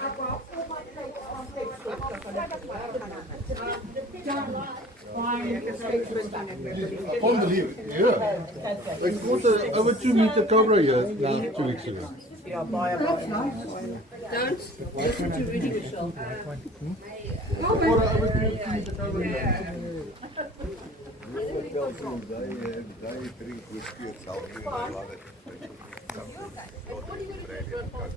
I can't believe it. Yeah. I caught over 2 meter cobra here now 2 weeks ago. Yeah, baie. Don't listen to Rudy, Michelle. I caught over 2 meter cobra here. They drink whiskey itself and they love it.